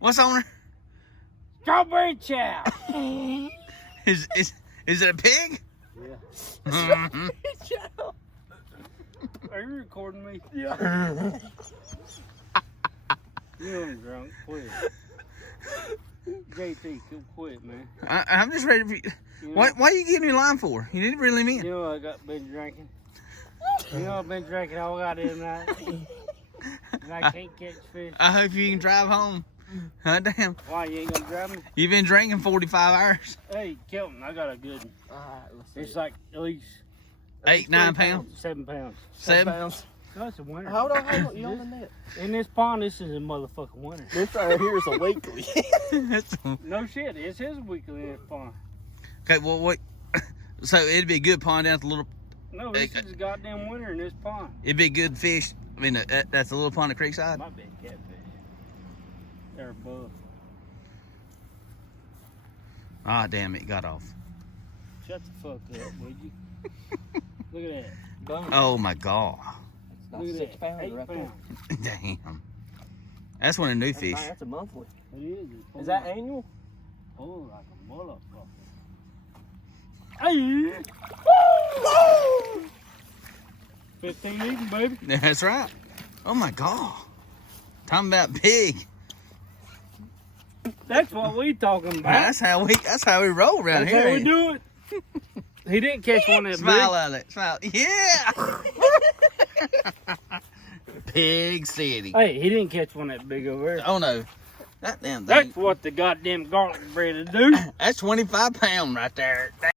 What's on her? Strawberry chow. Is it a pig? Yeah. Chow. Are you recording me? Yeah. You ain't drunk. Quit. JT, quit, man. I'm just ready for you. Why you giving me a line for? You didn't really mean. You know I been drinking. You know I've been drinking all goddamn night. And I can't catch fish. I hope you can drive home. Damn. Why, you ain't gonna drive me? You've been drinking 45 hours. Hey, Kelton, I got a good one. Alright, let's see. It's like at least 8-9 pounds. 7 pounds. 7 pounds. No, it's a winter. Hold on. You on the net? In this pond, this is a motherfucking winter. This right here is a weekly. No shit, it's his weekly in this pond. Okay, well, what? So it'd be a good pond down at the little. No, this is a goddamn winter in this pond. It'd be good fish. I mean, that's a little pond at Creekside. My big catfish. They're above. Ah, damn it, got off. Shut the fuck up, would you? Look at that. Boom. Oh my god. That's Look at 6 that. pounds 8 right pounds. Damn. That's one of the new there. fish. That's a monthly. It is. Is that annual? Oh, like a motherfucker. Hey! 15 eating, baby. That's right. Oh my god. Talking about pig. That's what we talking about. That's how we roll around That's here. how we do it. He didn't catch one that Smile big. at it. Smile. Yeah. Pig City. Hey, he didn't catch one that big over there. Oh no. That damn thing. That's what the goddamn garlic bread to do. That's 25 pounds right there.